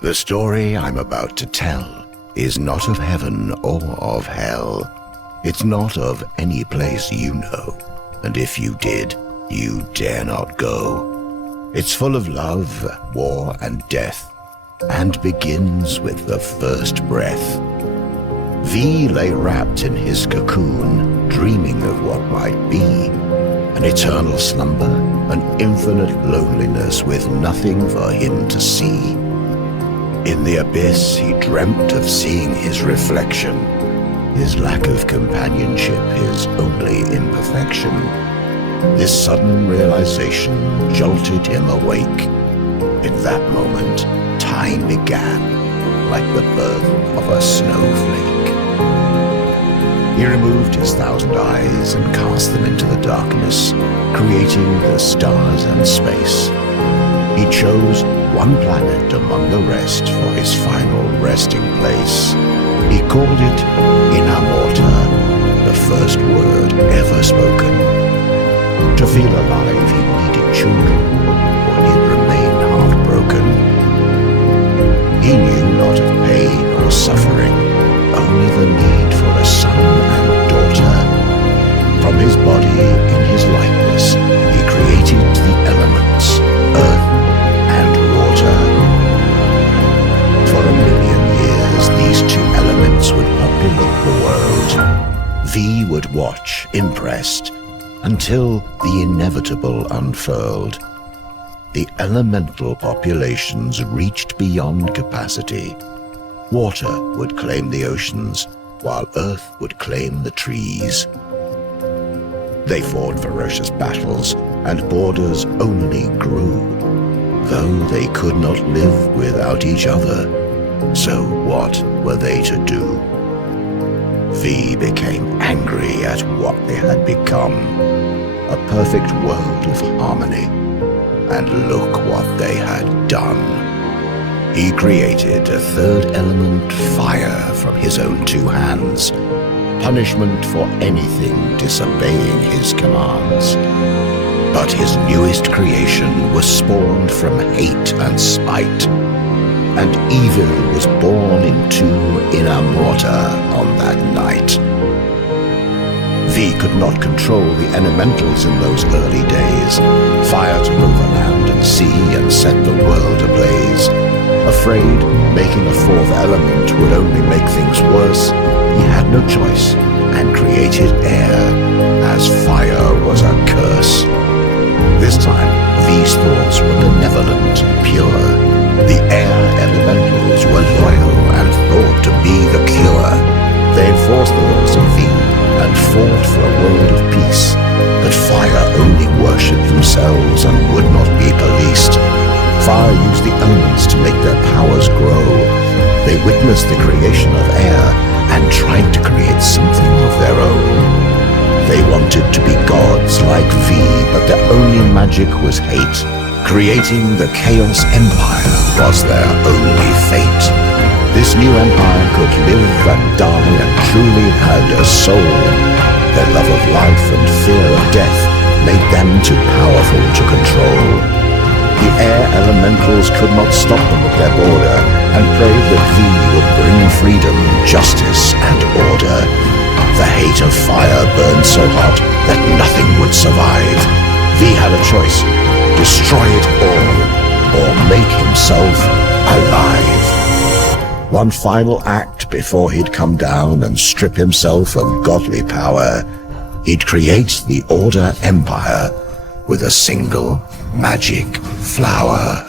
The story I'm about to tell is not of heaven or of hell. It's not of any place you know, and if you did, you dare not go. It's full of love, war, and death, and begins with the first breath. V lay wrapped in his cocoon, dreaming of what might be. An eternal slumber, an infinite loneliness with nothing for him to see. In the abyss he dreamt of seeing his reflection, his lack of companionship, his only imperfection. This sudden realization jolted him awake. In that moment, time began, like the birth of a snowflake. He removed his 1,000 eyes and cast them into the darkness, creating the stars and space. He chose one planet among the rest for his final resting place. He called it Inamorta, the first word ever spoken. To feel alive, he needed children, or he'd remain heartbroken. He knew not of pain or suffering, only the need for a son and daughter. From his body, in his likeness, he created the elements, earth and water. For 1,000,000 years, these two elements would populate the world. V would watch, impressed, until the inevitable unfurled. The elemental populations reached beyond capacity. Water would claim the oceans, while earth would claim the trees. They fought ferocious battles, and borders only grew, though they could not live without each other. So what were they to do? V became angry at what they had become, a perfect world of harmony, and look what they had done. He created a third element, fire, from his own 2 hands, punishment for anything disobeying his commands. But his newest creation was spawned from hate and spite, and evil was born into Inamorta on that night. V could not control the elementals in those early days. Fire took over land and sea and set the world ablaze. Afraid making a 4th element would only make things worse, he had no choice and created air, as fire was a curse. This time, V's thoughts were benevolent and pure. The air elementals were loyal and thought to be the cure. They enforced the laws of V and fought for a world of peace. But fire only worshipped themselves and would not be policed. Fire used the elements to make their powers grow. They witnessed the creation of air and tried to create something of their own. They wanted to be gods like V, but their only magic was hate. Creating the Chaos Empire was their only fate. This new empire could live and die and truly had a soul. Their love of life and fear of death made them too powerful to control. The air elementals could not stop them at their border and prayed that V would bring freedom, justice, and order. The hate of fire burned so hot that nothing would survive. V had a choice: destroy it all, or make himself alive. One final act before he'd come down and strip himself of godly power. He'd create the Order Empire with a single magic flower.